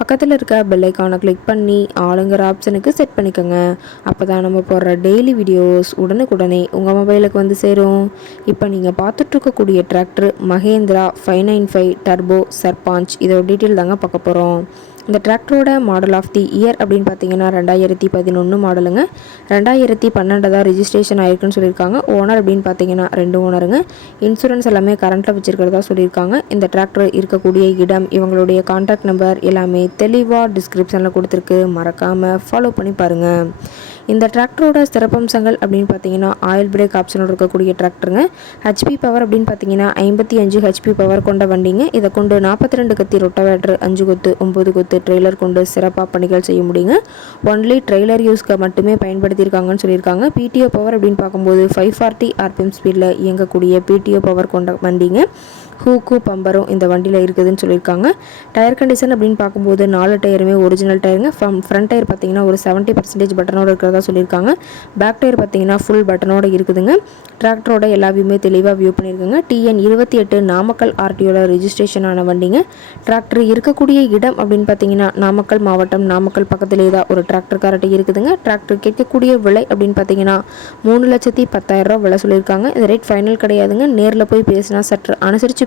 பக்கத்தில் இருக்க பெல்லைக்கானை கிளிக் பண்ணி ஆளுங்கிற ஆப்ஷனுக்கு செட் பண்ணிக்கோங்க. அப்போ தான் நம்ம போடுற டெய்லி வீடியோஸ் உடனுக்குடனே உங்கள் மொபைலுக்கு வந்து சேரும். இப்போ நீங்கள் பார்த்துட்ருக்கக்கூடிய tractor Mahindra five nine five turbo Sarpanch இதோட டீட்டெயில் தாங்க பார்க்க போகிறோம் இந்த டிராக்டரோட மாடல் ஆஃப் தி இயர் அப்படின்னு பார்த்தீங்கன்னா ரெண்டாயிரத்தி பதினொன்று மாடலுங்க ரெண்டாயிரத்தி பன்னெண்டு தான் ரிஜிஸ்ட்ரேஷன் ஆயிருக்குன்னு சொல்லியிருக்காங்க. ஓனர் அப்படின்னு பார்த்தீங்கன்னா ரெண்டு ஓனருங்க இன்சூரன்ஸ் எல்லாமே கரண்ட்டில் வச்சுருக்கிறதா சொல்லியிருக்காங்க. இந்த டிராக்டர் இருக்கக்கூடிய இடம் இவங்களுடைய கான்டாக்ட் நம்பர் எல்லாமே தெளிவாக டிஸ்கிரிப்ஷனில் கொடுத்துருக்கு. மறக்காமல் ஃபாலோ பண்ணி பாருங்கள் இந்த டிராக்டரோட சிறப்பம்சங்கள் அப்படின்னு பார்த்தீங்கன்னா ஆயில் பிரேக் ஆப்ஷனோட இருக்கக்கூடிய டிராக்டருங்க. ஹெச்பி பவர் அப்படின்னு பார்த்தீங்கன்னா ஐம்பத்தி அஞ்சு ஹெச்பி பவர் கொண்ட வண்டிங்க. இதை கொண்டு நாற்பத்தி ரெண்டு கத்தி ரொட்டவேட்டர் அஞ்சு கொத்து ஒம்பது கொத்து ட்ரெய்லர் கொண்டு சிறப்பாக பணிகள் செய்ய முடியுங்க. ஒன்லி ட்ரெய்லர் யூஸ்க்கு மட்டுமே பயன்படுத்தியிருக்காங்கன்னு சொல்லியிருக்காங்க. பிடிஓ பவர் அப்படின்னு பார்க்கும்போது ஃபைவ் ஃபார்ட்டி ஆர்பிஎம் ஸ்பீடில் இயங்கக்கூடிய பிடிஓ பவர் கொண்ட வண்டிங்க. ஹூக்கு பம்பரும் இந்த வண்டியில் இருக்குதுன்னு சொல்லியிருக்காங்க. டயர் கண்டிஷன் அப்படின்னு பார்க்கும்போது நாலு டயருமே ஒரிஜினல் டயருங்க. ஃப்ரம் ஃப்ரண்ட் டயர் பார்த்தீங்கன்னா ஒரு செவன்ட்டி பர்சன்டேஜ் பட்டனோடு இருக்கிறதா சொல்லியிருக்காங்க. பேக் டயர் பார்த்தீங்கன்னா ஃபுல் பட்டனோடு இருக்குதுங்க. டிராக்டரோட எல்லா வியூமே தெளிவாக வியூ பண்ணியிருக்குங்க. டிஎன் இருபத்தி எட்டு நாமக்கல் ஆர்டியோட ரிஜிஸ்ட்ரேஷன் ஆன வண்டிங்க. டிராக்டர் இருக்கக்கூடிய இடம் அப்படின்னு பார்த்தீங்கன்னா நாமக்கல் மாவட்டம் நாமக்கல் பக்கத்திலே தான் ஒரு டிராக்டர் இருக்குதுங்க. டிராக்டர் கேட்கக்கூடிய விலை அப்படின்னு பார்த்தீங்கன்னா மூணு லட்சத்தி பத்தாயிரம் ரூபா விலை சொல்லியிருக்காங்க. இந்த ரேட் ஃபைனல் கிடையாதுங்க. நேரில் போய் பேசினா சற்று அனுசரித்து